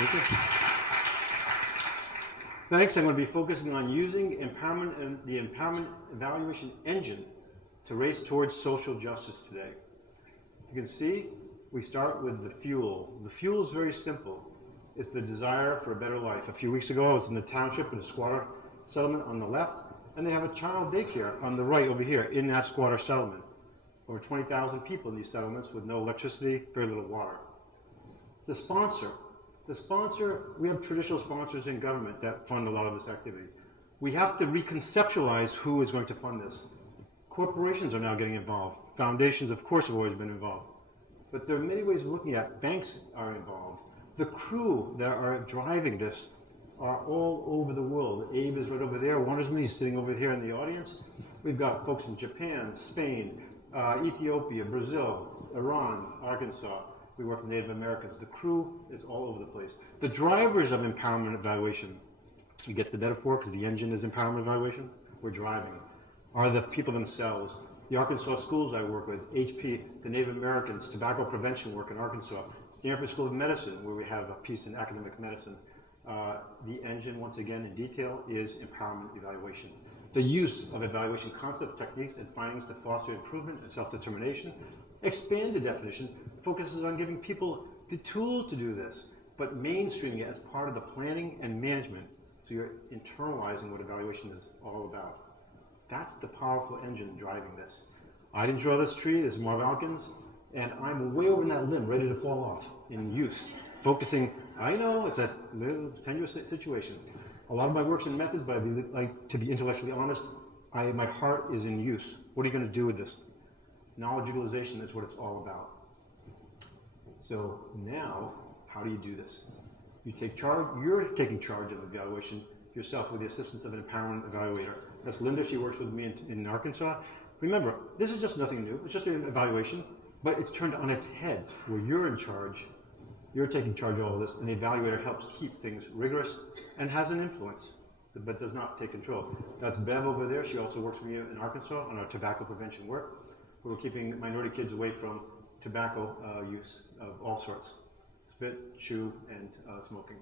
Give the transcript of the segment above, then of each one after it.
Thank you. Thanks. I'm going to be focusing on using empowerment and the empowerment evaluation engine to race towards social justice today. You can see we start with the fuel. The fuel is very simple. It's the desire for a better life. A few weeks ago, I was in the township in a squatter settlement on the left, and they have a child daycare on the right over here in that squatter settlement. Over 20,000 people in these settlements with no electricity, very little water. The sponsor, we have traditional sponsors in government that fund a lot of this activity. We have to reconceptualize who is going to fund this. Corporations are now getting involved. Foundations, of course, have always been involved. But there are many ways of looking at it. Banks are involved. The crew that are driving this are all over the world. Abe is right over there. Wondersman is sitting over here in the audience. We've got folks from Japan, Spain, Ethiopia, Brazil, Iran, Arkansas. We work with Native Americans. The crew is all over the place. The drivers of empowerment evaluation, you get the metaphor because the engine is empowerment evaluation, we're driving, are the people themselves. The Arkansas schools I work with, HP, the Native Americans, tobacco prevention work in Arkansas, Stanford School of Medicine, where we have a piece in academic medicine. The engine, once again, in detail, is empowerment evaluation. The use of evaluation concepts, techniques, and findings to foster improvement and self-determination. Expanded definition focuses on giving people the tools to do this, but mainstreaming it as part of the planning and management, so you're internalizing what evaluation is all about. That's the powerful engine driving this. I didn't draw this tree, this is Marv Alkins, and I'm way over in that limb, ready to fall off in use. Focusing, I know it's a little tenuous situation. A lot of my work's in methods, but I'd like to be intellectually honest, my heart is in use. What are you going to do with this? Knowledge utilization is what it's all about. So now, how do you do this? You take charge, you're taking charge of evaluation yourself with the assistance of an empowerment evaluator. That's Linda, she works with me in Arkansas. Remember, this is just nothing new, it's just an evaluation, but it's turned on its head, where you're in charge, you're taking charge of all of this, and the evaluator helps keep things rigorous and has an influence, but does not take control. That's Bev over there, she also works with me in Arkansas on our tobacco prevention work. We're keeping minority kids away from tobacco use of all sorts, spit, chew, and smoking.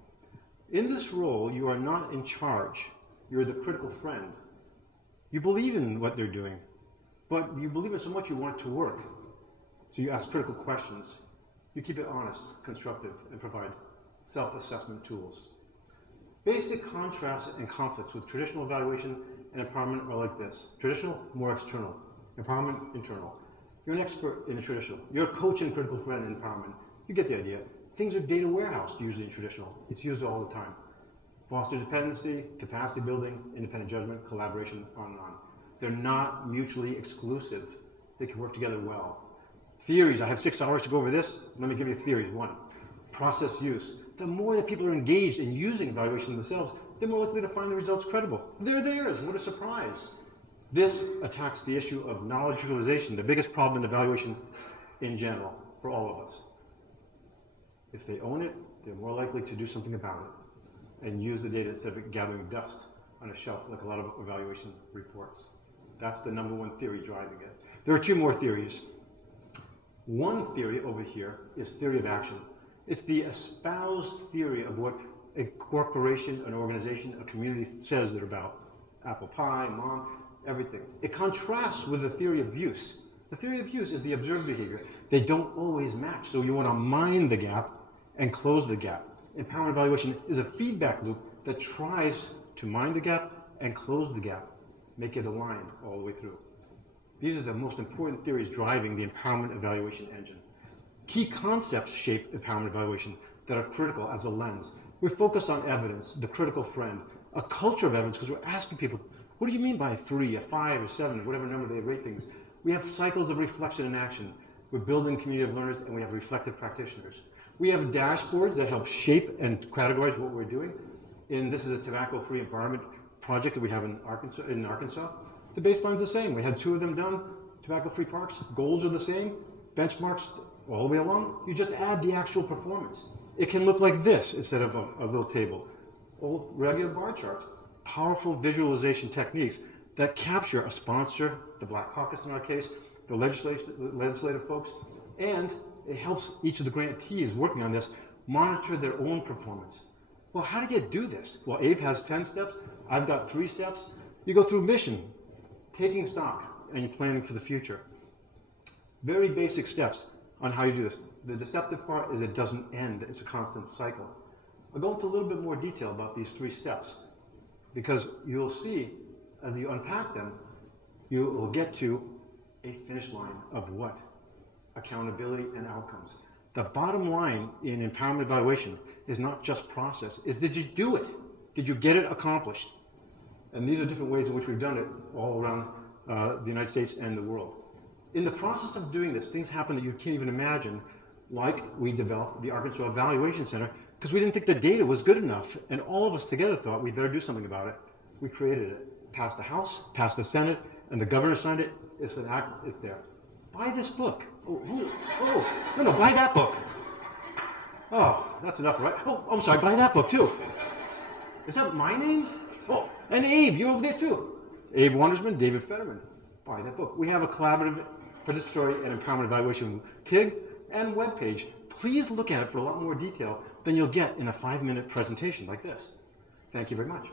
In this role, you are not in charge. You're the critical friend. You believe in what they're doing, but you believe it so much you want it to work. So you ask critical questions. You keep it honest, constructive, and provide self-assessment tools. Basic contrasts and conflicts with traditional evaluation and empowerment are like this. Traditional, more external. Empowerment, internal. You're an expert in the traditional. You're a coach and critical friend in empowerment. You get the idea. Things are data warehoused usually in traditional. It's used all the time. Foster dependency, capacity building, independent judgment, collaboration, on and on. They're not mutually exclusive. They can work together well. Theories, I have 6 hours to go over this. Let me give you theories. 1, process use. The more that people are engaged in using evaluation themselves, they're more likely to find the results credible. They're theirs. What a surprise. This attacks the issue of knowledge utilization, the biggest problem in evaluation in general for all of us. If they own it, they're more likely to do something about it and use the data instead of gathering dust on a shelf like a lot of evaluation reports. That's the #1 theory driving it. There are 2 more theories. One theory over here is theory of action. It's the espoused theory of what a corporation, an organization, a community says they're about. Apple pie, mom, everything. It contrasts with the theory of use. The theory of use is the observed behavior. They don't always match, so you want to mind the gap and close the gap. Empowerment evaluation is a feedback loop that tries to mind the gap and close the gap, make it aligned all the way through. These are the most important theories driving the empowerment evaluation engine. Key concepts shape empowerment evaluation that are critical as a lens. We're focused on evidence, the critical friend, a culture of evidence, because we're asking people, what do you mean by a 3, a 5, or 7, whatever number they rate things? We have cycles of reflection and action. We're building a community of learners, and we have reflective practitioners. We have dashboards that help shape and categorize what we're doing. And this is a tobacco-free environment project that we have in Arkansas. The baseline's the same. We had 2 of them done, tobacco-free parks. Goals are the same, benchmarks all the way along. You just add the actual performance. It can look like this instead of a little table. Old regular bar chart. Powerful visualization techniques that capture a sponsor, the Black Caucus in our case, the legislative folks, and it helps each of the grantees working on this monitor their own performance. Well, how do you do this? Well, Abe has 10 steps. I've got 3 steps. You go through mission, taking stock, and planning for the future. Very basic steps on how you do this. The deceptive part is it doesn't end. It's a constant cycle. I'll go into a little bit more detail about these 3 steps because you'll see as you unpack them, you will get to a finish line of what? Accountability and outcomes. The bottom line in empowerment evaluation is not just process, is did you do it? Did you get it accomplished? And these are different ways in which we've done it all around the United States and the world. In the process of doing this, things happen that you can't even imagine, like we developed the Arkansas Evaluation Center because we didn't think the data was good enough, and all of us together thought we better do something about it. We created it, passed the House, passed the Senate, and the governor signed it. It's an act. It's there. Buy this book. No, buy that book. Oh, that's enough, right? Oh, I'm sorry, buy that book too. Is that my name? Oh, and Abe, you're over there too. Abe Wondersman, David Fetterman. Buy that book. We have a collaborative, participatory, and empowerment evaluation TIG and webpage. Please look at it for a lot more detail than you'll get in a 5-minute presentation like this. Thank you very much.